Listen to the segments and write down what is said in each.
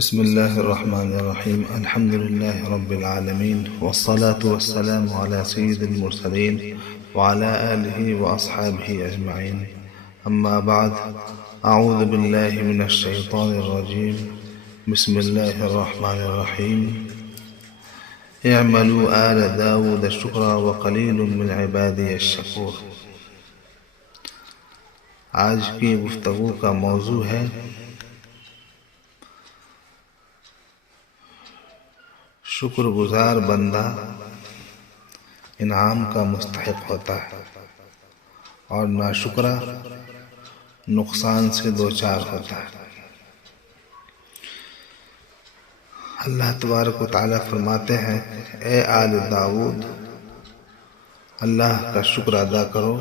بسم الله الرحمن الرحيم. الحمد لله رب العالمين، والصلاة والسلام على سيد المرسلين وعلى آله وأصحابه أجمعين. أما بعد، أعوذ بالله من الشيطان الرجيم. بسم الله الرحمن الرحيم. اعملوا آل داود شكرا وقلیل من عبادی الشکور. آج کی گفتگو کا موضوع ہے شکر گزار بندہ انعام کا مستحق ہوتا ہے اور ناشکرا نقصان سے دوچار ہوتا ہے. اللہ تبارک و تعالیٰ فرماتے ہیں، اے آل داود، اللہ کا شکر ادا کرو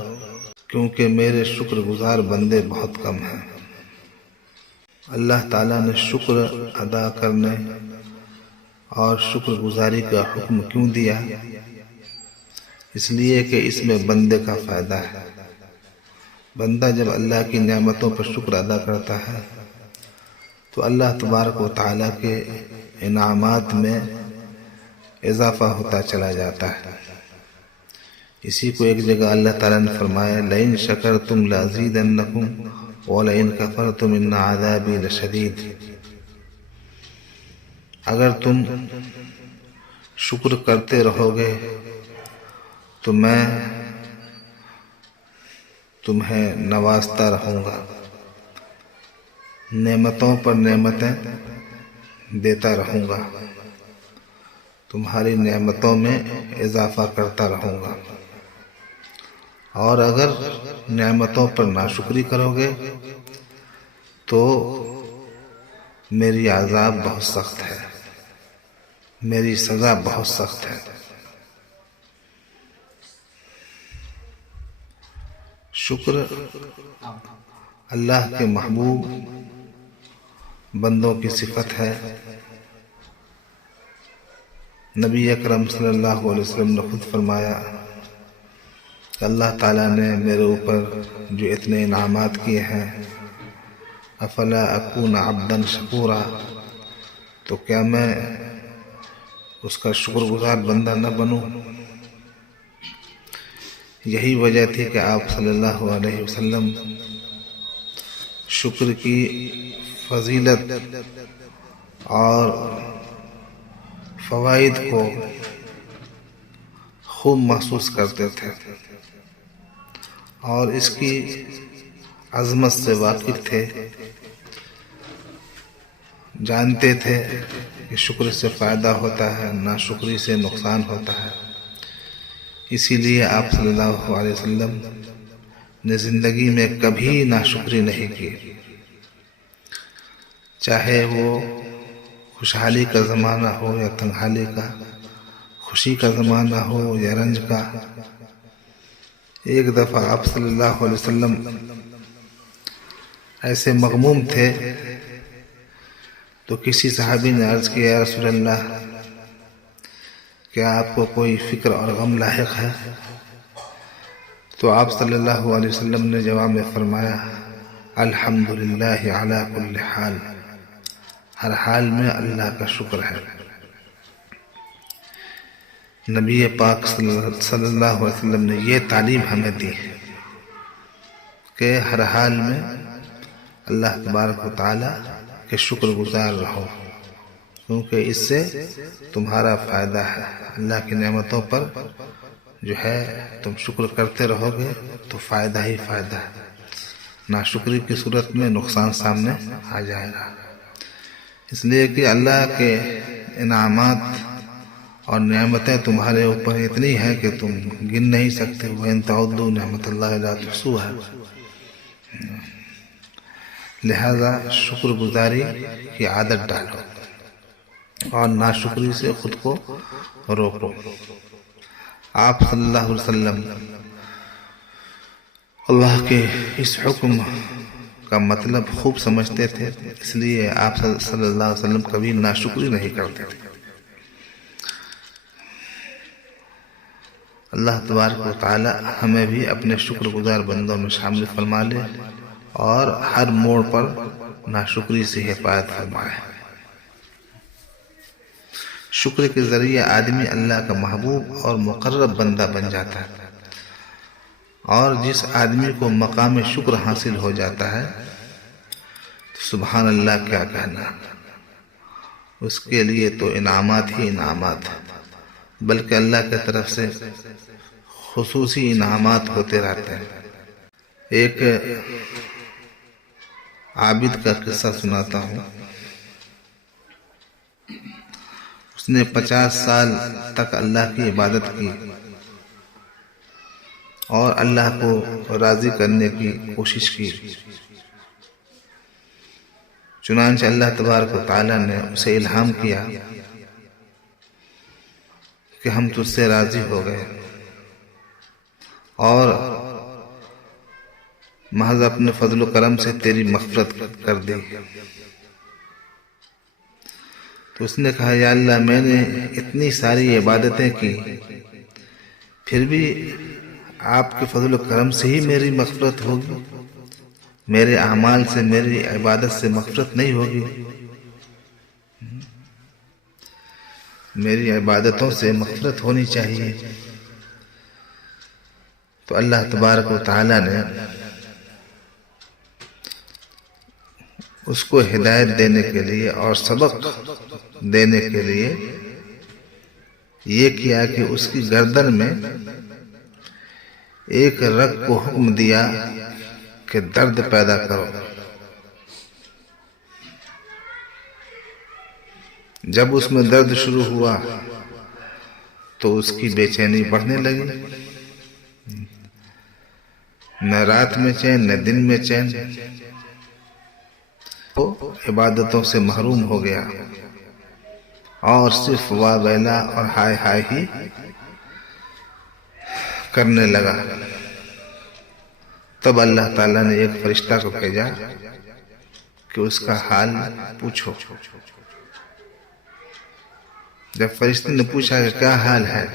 کیونکہ میرے شکر گزار بندے بہت کم ہیں. اللہ تعالیٰ نے شکر ادا کرنے اور شکر گزاری کا حکم کیوں دیا؟ اس لیے کہ اس میں بندے کا فائدہ ہے. بندہ جب اللہ کی نعمتوں پر شکر ادا کرتا ہے تو اللہ تبارک و تعالیٰ کے انعامات میں اضافہ ہوتا چلا جاتا ہے. اسی کو ایک جگہ اللہ تعالیٰ نے فرمایا، لئن شکرتم لازیدنکم ولئن کفرتم ان عذابی لشدید. اگر تم شکر کرتے رہو گے تو میں تمہیں نوازتا رہوں گا، نعمتوں پر نعمتیں دیتا رہوں گا، تمہاری نعمتوں میں اضافہ کرتا رہوں گا. اور اگر نعمتوں پر ناشکری کرو گے تو میری عذاب بہت سخت ہے، میری سزا بہت سخت ہے. شکر اللہ کے محبوب بندوں کی صفت ہے. نبی اکرم صلی اللہ علیہ وسلم نے خود فرمایا کہ اللہ تعالیٰ نے میرے اوپر جو اتنے انعامات کیے ہیں، افلا اکون عبدا شکورا، تو کیا میں اس کا شکر گزار بندہ نہ بنوں؟ یہی وجہ تھی کہ آپ صلی اللہ علیہ وسلم شکر کی فضیلت اور فوائد کو خوب محسوس کرتے تھے اور اس کی عظمت سے واقف تھے. جانتے تھے کہ شکر سے فائدہ ہوتا ہے، ناشکری سے نقصان ہوتا ہے. اسی لیے آپ صلی اللہ علیہ وسلم نے زندگی میں کبھی ناشکری نہیں کی، چاہے وہ خوشحالی کا زمانہ ہو یا تنگحالی کا، خوشی کا زمانہ ہو یا رنج کا. ایک دفعہ آپ صلی اللہ علیہ وسلم ایسے مغموم تھے تو کسی صحابی نے عرض کیا، یا رسول اللہ، کیا آپ کو کوئی فکر اور غم لاحق ہے؟ تو آپ صلی اللہ علیہ وسلم نے جواب میں فرمایا، الحمدللہ علی کل حال، ہر حال میں اللہ کا شکر ہے. نبی پاک صلی اللہ علیہ وسلم نے یہ تعلیم ہمیں دی کہ ہر حال میں اللہ تبارک و تعالیٰ کہ شکر گزار رہو، کیونکہ اس سے تمہارا فائدہ ہے. اللہ کی نعمتوں پر جو ہے تم شکر کرتے رہو گے تو فائدہ ہی فائدہ ہے. ناشکری کی صورت میں نقصان سامنے آ جائے گا. اس لیے کہ اللہ کے انعامات اور نعمتیں تمہارے اوپر اتنی ہیں کہ تم گن نہیں سکتے. وَإِن تَعُدُّوا نِعْمَتَ اللَّهِ لَا تُحْصُوهَا. لہذا شکر گزاری کی عادت ڈالو اور ناشکری سے خود کو روکو. آپ صلی اللہ علیہ وسلم اللہ کے اس حکم کا مطلب خوب سمجھتے تھے، اس لیے آپ صلی اللہ علیہ وسلم کبھی ناشکری نہیں کرتے تھے. اللہ تبارک و تعالی ہمیں بھی اپنے شکر گزار بندوں میں شامل فرما لے اور ہر موڑ پر ناشکری سے حفاظت فرمائے. شکر کے ذریعے آدمی اللہ کا محبوب اور مقرب بندہ بن جاتا ہے، اور جس آدمی کو مقام شکر حاصل ہو جاتا ہے تو سبحان اللہ کیا کہنا، اس کے لیے تو انعامات ہی انعامات، بلکہ اللہ کی طرف سے خصوصی انعامات ہوتے رہتے ہیں۔ ایک عابد کا قصہ سناتا ہوں۔ اس نے 50 سال تک اللہ کی عبادت کی اور اللہ کو راضی کرنے کی کوشش کی، چنانچہ اللہ تبارک و تعالیٰ نے اسے الہام کیا کہ ہم تجھ سے راضی ہو گئے اور محض اپنے فضل و کرم سے تیری مغفرت کر دی۔ تو اس نے کہا یا اللہ میں نے اتنی ساری عبادتیں کی، پھر بھی آپ کے فضل و کرم سے ہی میری مغفرت ہوگی، میرے اعمال سے میری عبادت سے مغفرت نہیں ہوگی، میری عبادتوں سے مغفرت ہونی چاہیے۔ تو اللہ تبارک و تعالیٰ نے اس کو ہدایت دینے کے لیے اور سبق دینے کے لیے یہ کیا کہ اس کی گردن میں ایک رگ کو حکم دیا کہ درد پیدا کرو۔ جب اس میں درد شروع ہوا تو اس کی بے چینی بڑھنے لگی، نہ رات میں چین نہ دن میں چین، وہ عبادتوں سے محروم ہو گیا اور صرف واہ ویلا اور ہائے ہائے ہی کرنے لگا۔ تب اللہ تعالیٰ نے ایک فرشتہ کو بھیجا کہ اس کا حال پوچھو۔ جب فرشتے نے پوچھا کہ کیا حال ہے،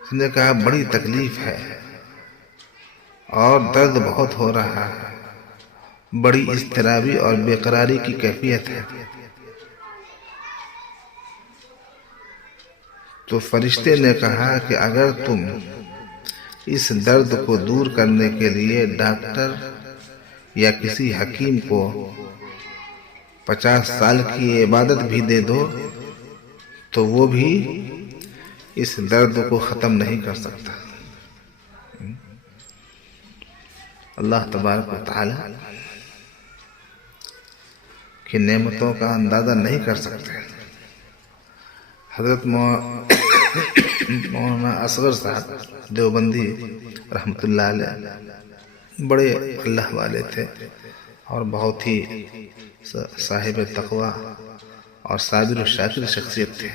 اس نے کہا بڑی تکلیف ہے اور درد بہت ہو رہا ہے، بڑی اضطرابی اور بے قراری کی کیفیت ہے۔ تو فرشتے نے کہا کہ اگر تم اس درد کو دور کرنے کے لیے ڈاکٹر یا کسی حکیم کو 50 سال کی عبادت بھی دے دو تو وہ بھی اس درد کو ختم نہیں کر سکتا۔ اللہ تبارک و تعالی کی نعمتوں کا اندازہ نہیں کر سکتے۔ حضرت مولانا اصغر صاحب دیوبندی رحمۃ اللہ علیہ بڑے اللہ والے تھے اور بہت ہی صاحب تقوی اور صابر و شاکر شخصیت تھے۔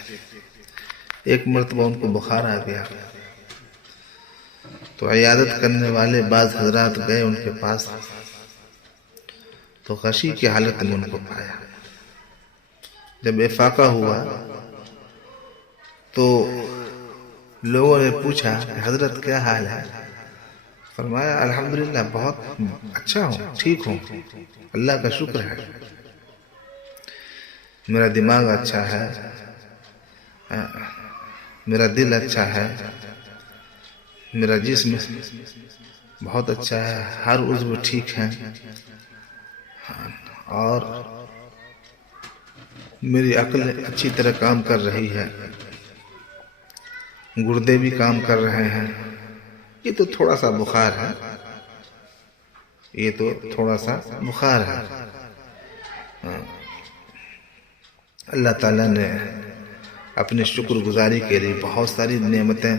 ایک مرتبہ ان کو بخار آ گیا تو عیادت کرنے والے بعض حضرات گئے ان کے پاس، تو غشی کی حالت میں ان کو پایا۔ جب افاقہ ہوا تو لوگوں نے پوچھا کہ حضرت کیا حال ہے؟ فرمایا الحمدللہ بہت اچھا ہوں، ٹھیک ہوں، اللہ کا شکر ہے، میرا دماغ اچھا ہے، میرا دل اچھا ہے، میرا جسم بہت اچھا ہے، ہر عضو ٹھیک ہے، اور میری عقل اچھی طرح کام کر رہی ہے، گردے بھی کام کر رہے ہیں، یہ تو تھوڑا سا بخار ہے، یہ تو تھوڑا سا بخار ہے۔ اللہ تعالیٰ نے اپنے شکر گزاری کے لیے بہت ساری نعمتیں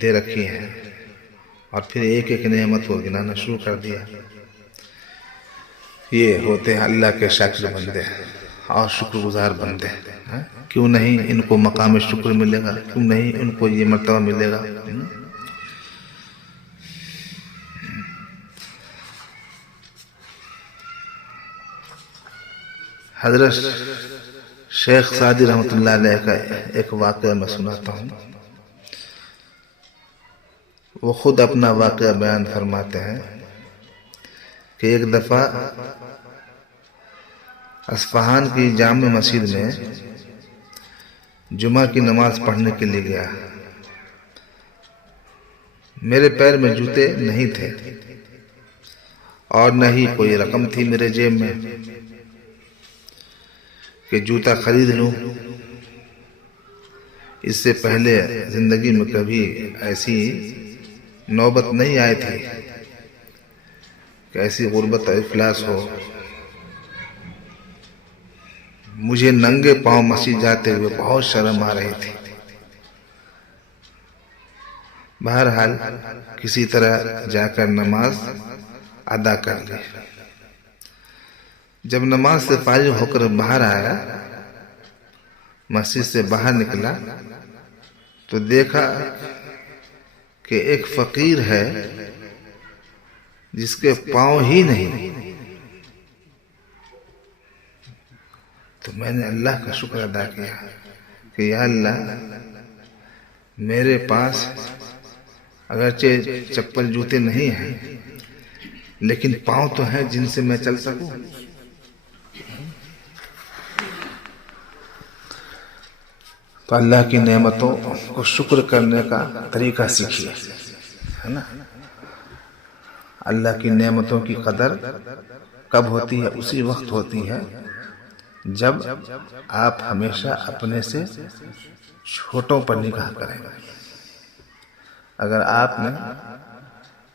دے رکھی ہیں اور پھر ایک ایک نعمت کو گنانا شروع کر دیا۔ یہ ہوتے ہیں اللہ کے شاکر بندے اور شکر گزار بندے۔ کیوں نہیں ان کو مقام شکر ملے گا، کیوں نہیں ان کو یہ مرتبہ ملے گا۔ حضرت شیخ سعدی رحمۃ اللہ علیہ کا ایک واقعہ میں سناتا ہوں۔ وہ خود اپنا واقعہ بیان فرماتے ہیں کہ ایک دفعہ اصفہان کی جامع مسجد میں جمعہ کی نماز پڑھنے کے لیے گیا۔ میرے پیر میں جوتے نہیں تھے اور نہ ہی کوئی رقم تھی میرے جیب میں کہ جوتا خرید لوں۔ اس سے پہلے زندگی میں کبھی ایسی نوبت نہیں آئی تھی کہ ایسی غربت اور افلاس ہو۔ مجھے ننگے پاؤں مسجد جاتے ہوئے بہت شرم آ رہی تھی۔ بہرحال کسی طرح جا کر نماز ادا کر لی۔ جب نماز سے فارغ ہو کر باہر آیا، مسجد سے باہر نکلا تو دیکھا کہ ایک فقیر ہے جس کے پاؤں ہی نہیں۔ تو میں نے اللہ کا شکر ادا کیا کہ یا اللہ، میرے پاس اگرچہ چپل جوتے نہیں ہیں لیکن پاؤں تو ہیں جن سے میں چل سکوں۔ تو اللہ کی نعمتوں کو شکر کرنے کا طریقہ سیکھیے، ہے نا۔ اللہ کی نعمتوں کی قدر کب ہوتی ہے؟ اسی وقت ہوتی ہے جب آپ ہمیشہ اپنے سے چھوٹوں پر نگاہ کریں گے۔ اگر آپ نے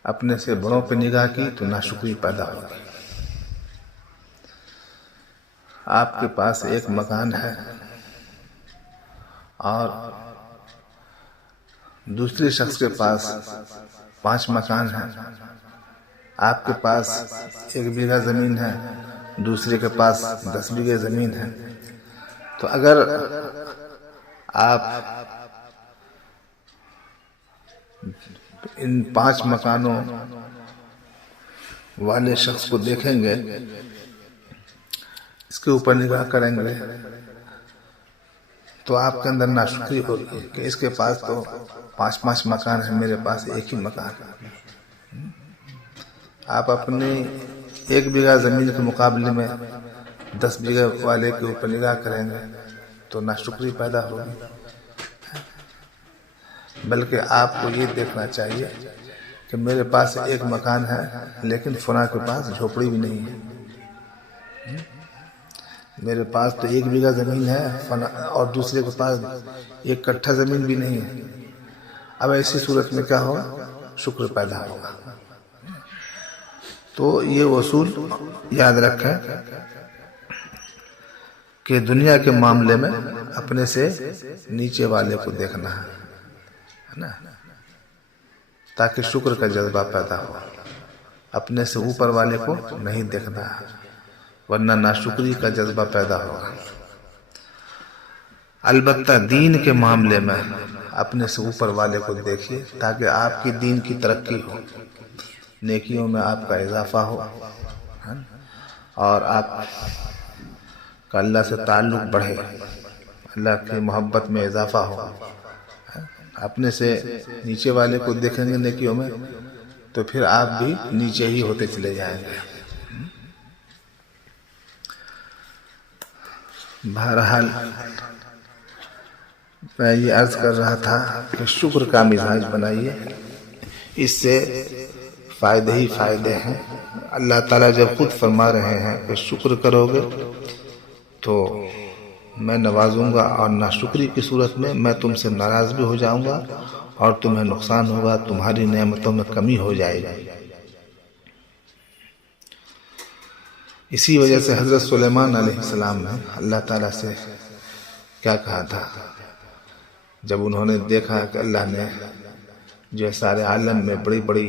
اپنے سے بڑوں پہ نگاہ کی تو ناشکری پیدا ہوگی۔ آپ کے پاس ایک مکان ہے اور دوسرے شخص کے پاس 5 مکان ہیں۔ آپ کے پاس 1 بیگھہ زمین ہے، دوسرے کے پاس 10 بیگھے زمین ہے۔ تو اگر آپ ان 5 مکانوں والے شخص کو دیکھیں گے، اس کے اوپر نگاہ کریں گے تو آپ کے اندر ناشکری ہوگی کہ اس کے پاس تو 5 مکان ہیں، میرے پاس 1 ہی مکان ہے۔ آپ اپنی 1 بیگھہ زمین کے مقابلے میں 10 بیگھہ والے کے اوپر نگاہ کریں گے تو ناشکری پیدا ہوگی۔ بلکہ آپ کو یہ دیکھنا چاہیے کہ میرے پاس 1 مکان ہے لیکن فلاں کے پاس جھوپڑی بھی نہیں ہے۔ میرے پاس تو 1 بیگھہ زمین ہے اور دوسرے کے پاس 1 کٹھا زمین بھی نہیں ہے۔ اب ایسی صورت میں کیا ہوگا؟ شکر پیدا ہوگا۔ تو یہ اصول یاد رکھیں کہ دنیا کے معاملے میں اپنے سے نیچے والے کو دیکھنا ہے نا، تاکہ شکر کا جذبہ پیدا ہو۔ اپنے سے اوپر والے کو نہیں دیکھنا ہے ورنہ ناشکری کا جذبہ پیدا ہوگا۔ البتہ دین کے معاملے میں اپنے سے اوپر والے کو دیکھیے تاکہ آپ کی دین کی ترقی ہو، نیکیوں میں آپ کا اضافہ ہو اور آپ کا اللہ سے تعلق بڑھے، اللہ کی محبت میں اضافہ ہو۔ اپنے سے نیچے والے کو دیکھیں گے نیکیوں میں تو پھر آپ بھی نیچے ہی ہوتے چلے جائیں گے۔ بہرحال میں یہ عرض کر رہا تھا کہ شکر کا مزاج بنائیے، اس سے فائدے ہی فائدے ہیں۔ اللہ تعالیٰ جب خود فرما رہے ہیں کہ شکر کرو گے تو میں نوازوں گا، اور ناشکری کی صورت میں میں تم سے ناراض بھی ہو جاؤں گا اور تمہیں نقصان ہوگا، تمہاری نعمتوں میں کمی ہو جائے گی۔ اسی وجہ سے حضرت سلیمان علیہ السلام نے اللہ تعالیٰ سے کیا کہا تھا جب انہوں نے دیکھا کہ اللہ نے جو سارے عالم میں بڑی بڑی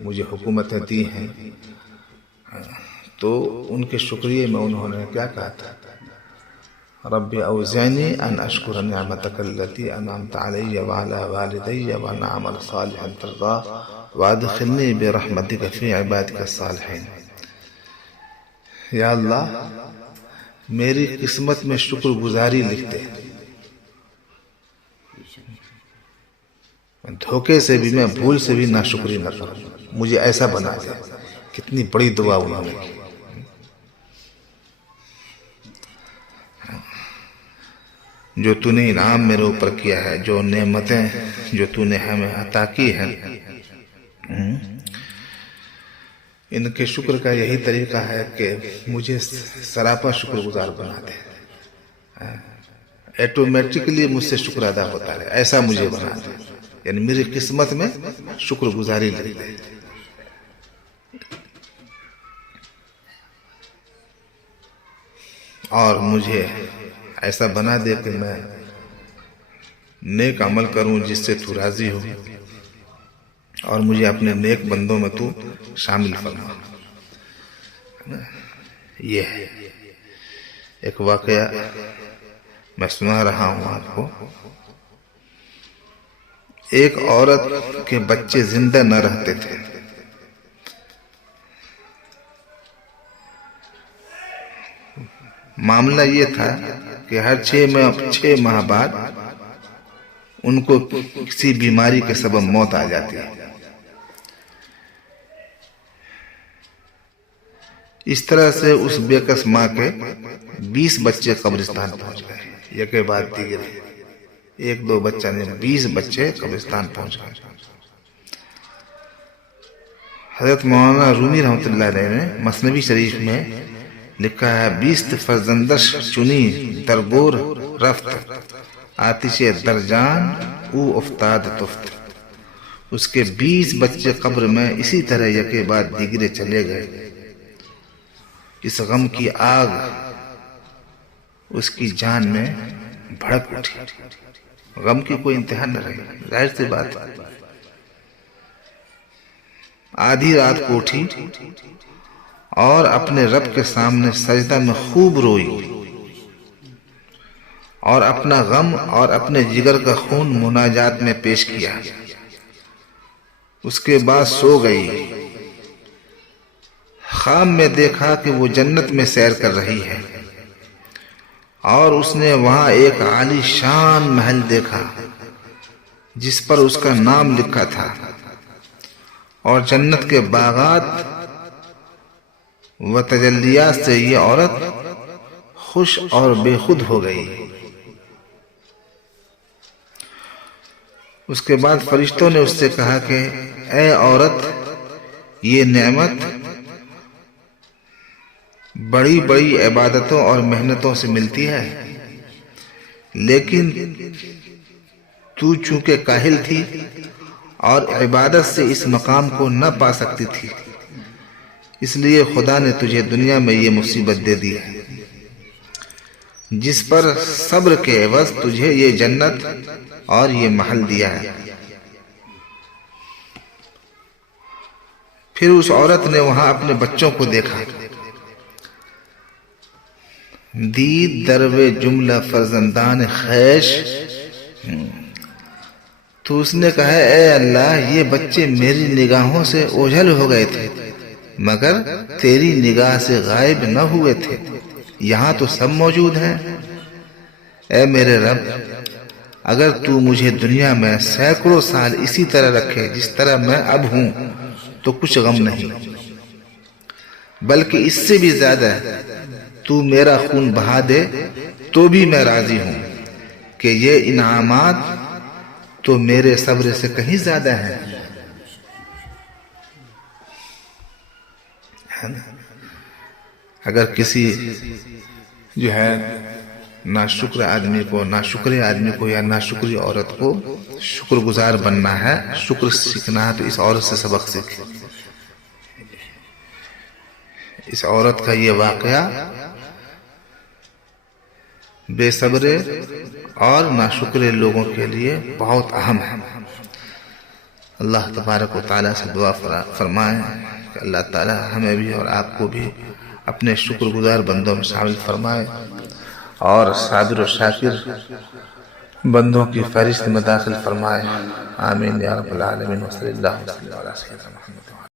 مجھے حکومتیں دی ہیں، تو ان کے شکریہ میں انہوں نے کیا کہا تھا؟ رب اوزعنی ان اشکر نعمتک التی انعمت علی وعلی والدی وان اعمل صالحا ترضاه وادخلنی برحمتک فی عبادک الصالحین۔ یا اللہ، میری قسمت میں شکر گزاری لکھ دے، دھوکے سے بھی، میں بھول سے بھی ناشکری نہ کروں، مجھے ایسا بنا دے۔ کتنی بڑی دعا انہوں نے کی۔ جو تو نے انعام میرے اوپر کیا ہے، جو نعمتیں جو تو نے ہمیں عطا کی ہیں، ان کے شکر کا یہی طریقہ ہے کہ مجھے سراپا شکر گزار بنا دے، ایٹومیٹکلی مجھ سے شکر ادا ہوتا رہے، ایسا مجھے بنا دے، یعنی میری قسمت میں شکر گزاری لگ دے۔ اور مجھے ایسا بنا دے کہ میں نیک عمل کروں جس سے تو راضی ہو، اور مجھے اپنے نیک بندوں میں تو شامل فرما۔ یہ ہے ایک واقعہ میں سنا رہا ہوں آپ کو۔ ایک عورت کے بچے زندہ نہ رہتے تھے، معاملہ یہ تھا کہ ہر 6 ماہ بعد ان کو کسی بیماری کے سبب موت آ جاتی ہے۔ اس طرح سے اس بے کس ماں کے 20 بچے قبرستان پہنچ گئے، یک کے بعد دیگر، 1-2 بچہ نہیں، 20 بچے قبرستان پہنچ گئے۔ حضرت مولانا رومی رحمۃ اللہ علیہ نے مثنوی شریف میں لکھا ہے، 20 فرزندش چنی درگور رفت، آتش درجان او افتاد تفت۔ اس کے 20 بچے قبر میں اسی طرح یکے بعد دیگرے چلے گئے۔ اس غم کی آگ اس کی جان میں بھڑک اٹھی، غم کی کوئی انتہا نہ رہی، ظاہر سی بات۔ آدھی رات کو اٹھی اور اپنے رب کے سامنے سجدہ میں خوب روئی، اور اپنا غم اور اپنے جگر کا خون مناجات میں پیش کیا۔ اس کے بعد سو گئی۔ خواب میں دیکھا کہ وہ جنت میں سیر کر رہی ہے، اور اس نے وہاں ایک عالی شان محل دیکھا جس پر اس کا نام لکھا تھا، اور جنت کے باغات و تجلیات سے یہ عورت خوش اور بے خود ہو گئی۔ اس کے بعد فرشتوں نے اس سے کہا کہ اے عورت، یہ نعمت بڑی بڑی عبادتوں اور محنتوں سے ملتی ہے، لیکن تو چونکہ کاہل تھی اور عبادت سے اس مقام کو نہ پا سکتی تھی، اس لیے خدا نے تجھے دنیا میں یہ مصیبت دے دی ہے، جس پر صبر کے عوض تجھے یہ جنت اور یہ محل دیا ہے۔ پھر اس عورت نے وہاں اپنے بچوں کو دیکھا، دید دروے جملہ فرزندان خیش، تو اس نے کہا اے اللہ، یہ بچے میری نگاہوں سے اوجھل ہو گئے تھے مگر تیری نگاہ سے غائب نہ ہوئے تھے، یہاں تو سب موجود ہیں۔ اے میرے رب، اگر تو مجھے دنیا میں سینکڑوں سال اسی طرح رکھے جس طرح میں اب ہوں تو کچھ غم نہیں، بلکہ اس سے بھی زیادہ تو میرا خون بہا دے تو بھی میں راضی ہوں، کہ یہ انعامات تو میرے صبر سے کہیں زیادہ ہیں۔ اگر کسی جو ہے ناشکر آدمی کو، ناشکری آدمی کو یا ناشکری عورت کو شکر گزار بننا ہے، شکر سیکھنا ہے، تو اس عورت سے سبق سیکھے۔ اس عورت کا یہ واقعہ بے صبرے اور ناشکرے لوگوں کے لیے بہت اہم ہے۔ اللہ تبارک و تعالیٰ سے دعا فرمائیں کہ اللہ تعالیٰ ہمیں بھی اور آپ کو بھی اپنے شکر گزار بندوں میں شامل فرمائے، اور صابر و شاکر بندوں کی فہرست میں داخل فرمائے۔ آمین یا رب العالمین، وصلی اللہ وسلم علی سیدنا محمد۔